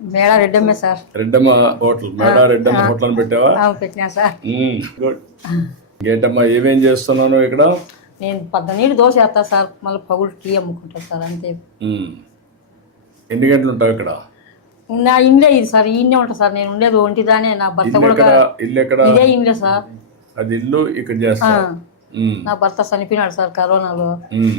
మేళ రెడ్డమ్మే sir. Reddamma hotel. మేడా Reddamma hotel అని పెట్టావా? పెట్టినా సార్. గుడ్. ఇంకేంటమ్మా ఏమేం చేస్తున్నాను ఇక్కడ? నేను పద్ద నీళ్ళు దోశ వేస్తా సార్. మళ్ళీ పగులు టీ అమ్ముకుంటా సార్ అంతే. ఉమ్. ఎన్ని గంటలు ఉంటావు ఇక్కడ? నా ఇండ్లే ఇది సార్ ఈయనే ఉంటా సార్. నేను ఉండేది ఒంటిదానే. నా భర్త ఇల్లు కూడా ఎక్కడ? ఇల్లు ఎక్కడ? ఇదే ఇండ్లే సార్. అది ఇల్లు ఇక్కడ ఆ, చేస్తా ఉమ్, నా భర్త చనిపోయినాడు సార్ కరోనాలో. ఉమ్.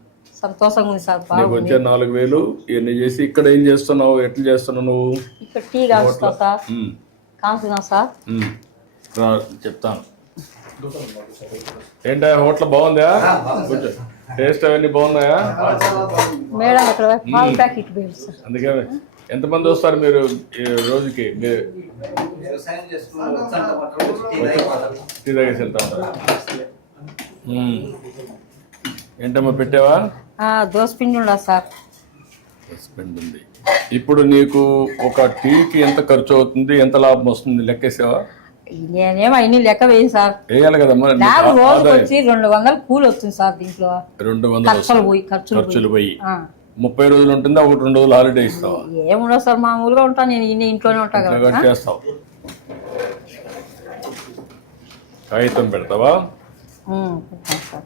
సంతోషంగా ఉంది సార్ నీకు బాగుంది. వచ్చే నాలుగు వేలు ఇవన్నీ చేసి ఇక్కడ ఏం చేస్తున్నావు ఎట్లా చేస్తున్నావు నువ్వు? ఇక్కడ టీ కాల్చుతా సార్ ఉమ్. సార్? ఉమ్. రా చెప్తాను. ఏంటా హోటల్ బాగుందా? కొంచెం టేస్ట్ అవన్నీ బాగున్నాయా? మేడం ఇక్కడ పాలు ప్యాకెట్ సార్. అందుకే ఎంతమంది వస్తారు మీరు ఈ రోజుకి? మీరు వ్యవసాయం చేసుకుని వచ్చంట పట్టుకొని వచ్చి టీ తాగిపోతారు. టీ తాగేసి వెళ్తా ఉంటారా? ఉమ్. ఏంటమ్మా పెట్టావా? ఆ, దోశ పిండి ఉండదు సార్. ఉంది. ఇప్పుడు నీకు ఒక టీకి ఎంత ఖర్చు అవుతుంది ఎంత లాభం వస్తుంది లెక్కేసావా? నేనేమో అన్ని లెక్క వేయను సార్. వేయాలి కదమ్మా నీకు రోజుకి వచ్చి రెండు వందలు కూలి వస్తుంది సార్ దీంట్లో. రెండు వందలు ఖర్చులు పోయి ఖర్చులు పోయి. ఖర్చులు పోయి. ముప్పై రోజులు ఉంటుందా ఒకటి రెండు రోజులు హాలిడే ఇస్తావా? ఏముండదు సార్ మామూలుగా ఉంటాను నేను ఇన్ని ఇంట్లోనే ఉంటా కదా. చేస్తావు. కాగితం పెడతావా? సార్.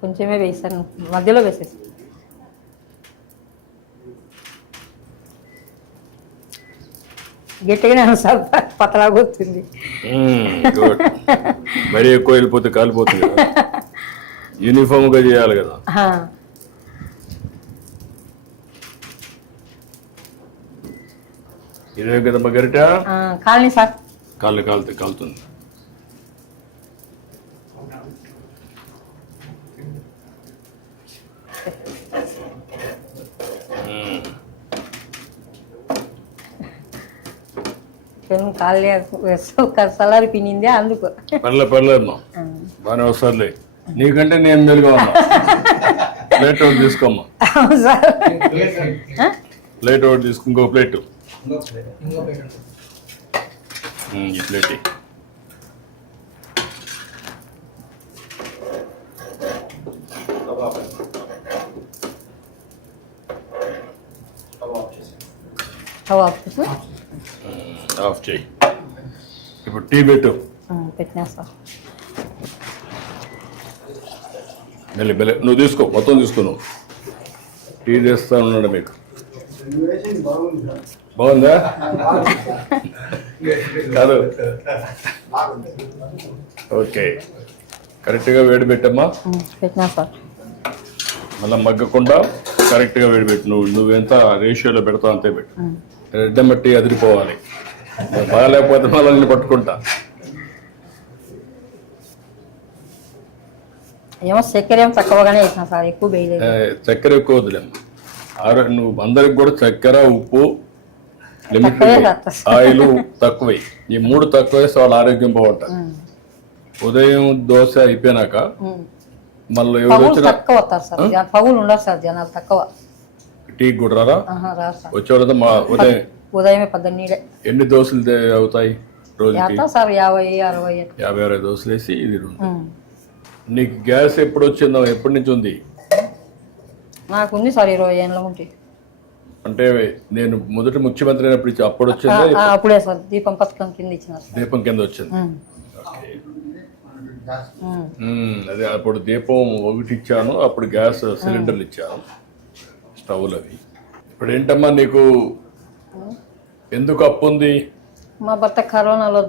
కొంచెమే వేసాను. మధ్యలో వేసేసి. గట్టిగానే ఉంది సార్. పతలాగా వస్తుంది గుడ్. మరీ ఎక్కువ వెళ్ళిపోతే కాలిపోతుంది కదా. యూనిఫామ్గా చేయాలి కదా. ఆ, ఇదే కదమ్మా గరిట? ఆ, కాలనీ సార్. కాళ్ళు కాలుతుంది కాలుతుంది. పెను కాలనీ సలారి పిన్నిందే అందుకు. పర్లే పర్లేదమ్మా ఆ, బాగానే వస్తారులే నీకంటే నేను మెలుగా ప్లేట్ ఒకటి తీసుకోమ్మా? ప్లేట్ ఒకటి. తీసుకో ఇంకో ప్లేట్. ఇంకో ప్లేట్ ఇంకో ప్లేట్ ఈ ప్లేట్. ఇయ్యి. ఆఫ్ చేయి. ఇప్పుడు టీ పెట్టు. పెట్టినా సార్ మెల్లి నువ్వు తీసుకో మొత్తం తీసుకో నువ్వు. టీ చేస్తా ఉన్నాడు మీకు. బాగుందా? కాదు. ఓకే. కరెక్ట్గా వేడి పెట్టమ్మా. పెట్టినా సార్ మళ్ళీ మగ్గకుండా కరెక్ట్గా వేడి పెట్టు. నువ్వు నువ్వెంత రేషియోలో పెడతావు అంతే పెట్టు. రెడ్డ మట్టి అదిరిపోవాలి. బాగాలేకపోతే మళ్ళీ పట్టుకుంటా. ఏమో చక్కెర ఏమో తక్కువగానే వేసిన సార్ ఎక్కువ వేయలేదు. చక్కెర ఎక్కువ వద్దులేమ్మా ఆరో నువ్వు అందరికి కూడా చక్కెర ఉప్పు లిమిట్. ఆయిల్ తక్కువే. ఈ మూడు తక్కువ వేస్తే వాళ్ళ ఆరోగ్యం బాగుంటుంది. ఉదయం దోశ అయిపోయినాక. మళ్ళీ ఎవరు వచ్చినా తక్కువ వస్తారు సార్ జన- పగులు ఉండరు సార్ జనాలు తక్కువ. టీ కూడా రారా వచ్చేవాళ్ళతో మా ఉదయం ఉదయమే పద్దెనిమిది ఎన్ని దోశలు అవుతాయి రోజుకి? సార్ యాభై అరవై యాభై అరవై దోశలు వేసి ఇది. నీకు గ్యాస్ ఎప్పుడు వచ్చిందో ఎప్పటి నుంచి ఉంది? నాకు ఉంది సార్ ఇరవై ఏళ్ళ ఉంటే అంటే నేను మొదటి ముఖ్యమంత్రి అయినప్పుడు అప్పుడు వచ్చిందా? అప్పుడే సార్. దీపం పథకం కింద ఇచ్చినారు సార్. దీపం కింద వచ్చింది. అదే అప్పుడు దీపం ఒకటి ఇచ్చాను అప్పుడు గ్యాస్ సిలిండర్లు ఇచ్చాను స్టవ్లు అవి ఇప్పుడు ఏంటమ్మా నీకు ఎందుకు అప్పు ఉంది? మా భర్త కరోనాలో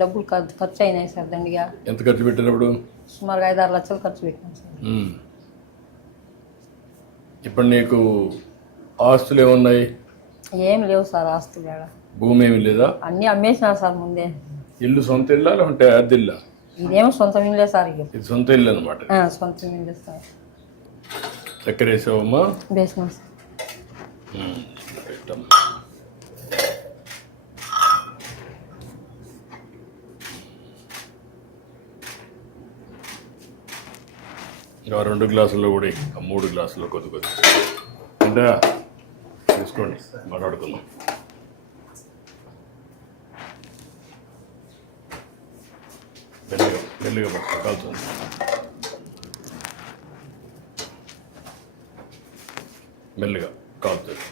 డబ్బులు ఖర్- ఖర్చు అయినాయి సార్ దండిగా. ఎంత ఖర్చు పెట్టినప్పుడు? సుమారుగా ఐదు ఆరు లక్షలు ఖర్చు పెట్టాను సార్. ఇప్పుడు నీకు ఆస్తులు ఏమున్నాయి? ఏం లేవు సార్ ఆస్తులు ఆడ భూమి ఏమి లేదా? అన్నీ అమ్మేసినారు సార్ ముందే. ఇల్లు సొంత ఇల్లా లేకుంటే అద్దె ఇల్లా? ఇదేమో సొంత ఇల్లే సార్ ఇది సొంత ఇల్లు అనమాట సొంత ఇల్లే సార్. చక్కెర వేసావమ్మా? బేసినాం సార్ మ్మ్. పెట్టమ్మా. రెండు గ్లాసుల్లో కూడా ఆ మూడు గ్లాసుల్లో కొద్ది కొద్ది. అంటే తీసుకోండి మాట్లాడుకుందాం. మెల్లిగా మెల్లిగా పట్టుకో కాలుతుంది మెల్లిగా కాలుతుంది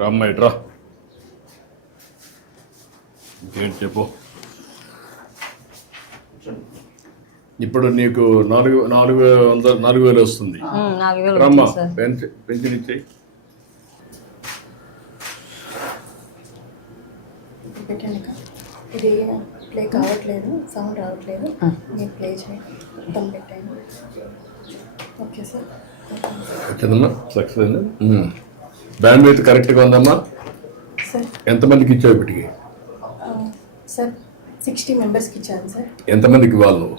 రామ్మ ఇట్రా ఇంకేంటి చెప్పు? ఇప్పుడు నీకు నాలుగు నాలుగు వందల నాలుగు వేలు వస్తుంది. ఉమ్, నాలుగు వేలు రమ్మ పెన్షన్. ఇది ప్లే కావట్లేదు సౌండ్ రావట్లేదు. ప్లే చేయండి. మొత్తం పెట్టండి. Okay sir. వచ్చిందమ్మా సక్సెస్ అయింది బ్యాండ్ విత్ కరెక్ట్గా ఉందమ్మా? సార్. ఎంతమందికి ఇచ్చావు ఇప్పటికి? సార్ సిక్స్టీ మెంబర్స్కి ఇచ్చాను సార్. ఎంతమందికి ఇవ్వాలి నువ్వు?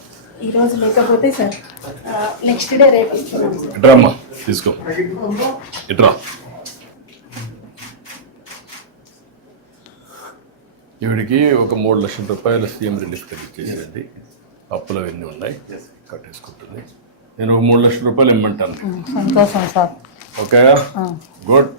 మ్మ్. ఈ రోజు లేకపోతే సార్ నెక్స్ట్ డే రేపు అమ్మా తీసుకో. ఇట్రా. ఈవిడికి ఒక మూడు లక్షల రూపాయల సీఎం రిలీఫ్ ఇచ్చేసేది. అప్పులు అవన్నీ ఉన్నాయి. కట్టేసుకుంటుంది. నేను ఒక మూడు లక్షల రూపాయలు ఇమ్మంటాను. సంతోషం సార్. ఓకే. గుడ్.